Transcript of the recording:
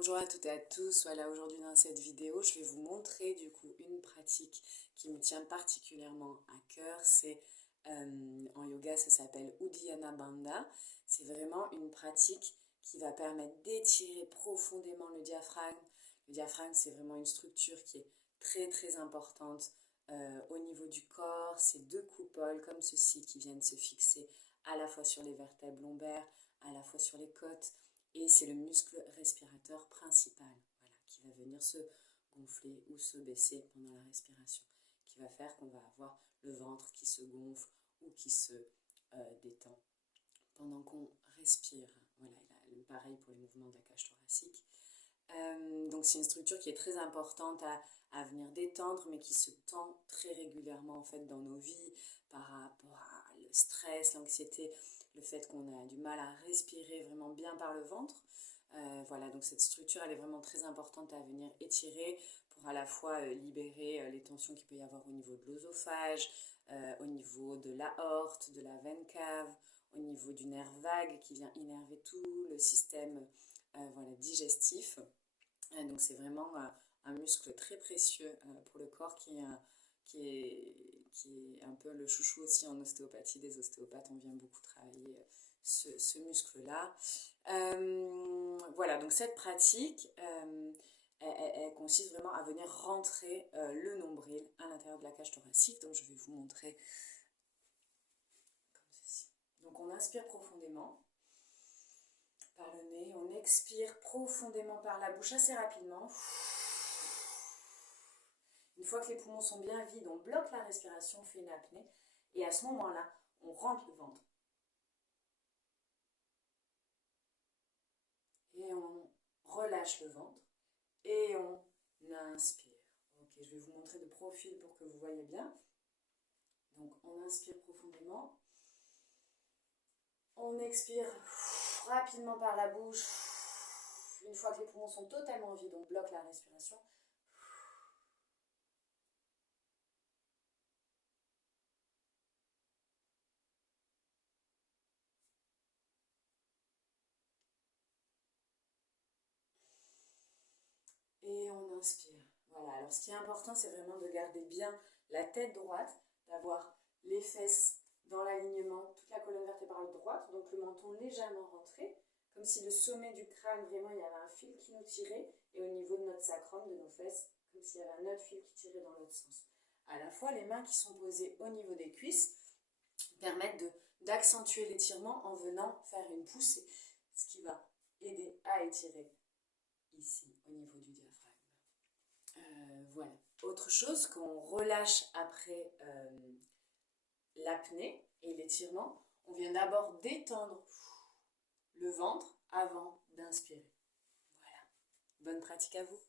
Bonjour à toutes et à tous, voilà, aujourd'hui dans cette vidéo je vais vous montrer du coup une pratique qui me tient particulièrement à cœur. C'est en yoga, ça s'appelle Uddiyana Bandha. C'est vraiment une pratique qui va permettre d'étirer profondément le diaphragme. Le diaphragme, c'est vraiment une structure qui est très importante au niveau du corps. C'est deux coupoles comme ceci qui viennent se fixer à la fois sur les vertèbres lombaires, à la fois sur les côtes. Et c'est le muscle respirateur principal, voilà, qui va venir se gonfler ou se baisser pendant la respiration, qui va faire qu'on va avoir le ventre qui se gonfle ou qui se détend pendant qu'on respire. Voilà, pareil pour les mouvements de la cage thoracique. Donc c'est une structure qui est très importante à venir détendre, mais qui se tend très régulièrement en fait dans nos vies par rapport à le stress, l'anxiété, le fait qu'on a du mal à respirer vraiment bien par le ventre. Voilà, donc cette structure elle est vraiment très importante à venir étirer pour à la fois libérer les tensions qu'il peut y avoir au niveau de l'œsophage, au niveau de l'aorte, de la veine cave, au niveau du nerf vague qui vient innerver tout le système voilà, digestif. Donc c'est vraiment un muscle très précieux pour le corps qui est un peu le chouchou aussi en ostéopathie des ostéopathes. On vient beaucoup travailler ce muscle-là. Voilà, donc cette pratique, elle consiste vraiment à venir rentrer le nombril à l'intérieur de la cage thoracique. Donc je vais vous montrer comme ceci. Donc on inspire profondément par le nez, on expire profondément par la bouche assez rapidement. Une fois que les poumons sont bien vides, on bloque la respiration, on fait une apnée et à ce moment-là, on rentre le ventre. Et on relâche le ventre et on inspire. Ok, je vais vous montrer de profil pour que vous voyez bien. Donc on inspire profondément. On expire rapidement par la bouche. Une fois que les poumons sont totalement vides, on bloque la respiration. Et on inspire. Voilà, alors ce qui est important, c'est vraiment de garder bien la tête droite, d'avoir les fesses dans l'alignement, toute la colonne vertébrale droite, donc le menton légèrement rentré, comme si le sommet du crâne, vraiment, il y avait un fil qui nous tirait, et au niveau de notre sacrum, de nos fesses, comme s'il y avait un autre fil qui tirait dans l'autre sens. À la fois, les mains qui sont posées au niveau des cuisses permettent d'accentuer l'étirement en venant faire une poussée, ce qui va aider à étirer ici, au niveau du diaphragme. Voilà. Autre chose qu'on relâche après l'apnée et l'étirement, on vient d'abord détendre le ventre avant d'inspirer. Voilà. Bonne pratique à vous.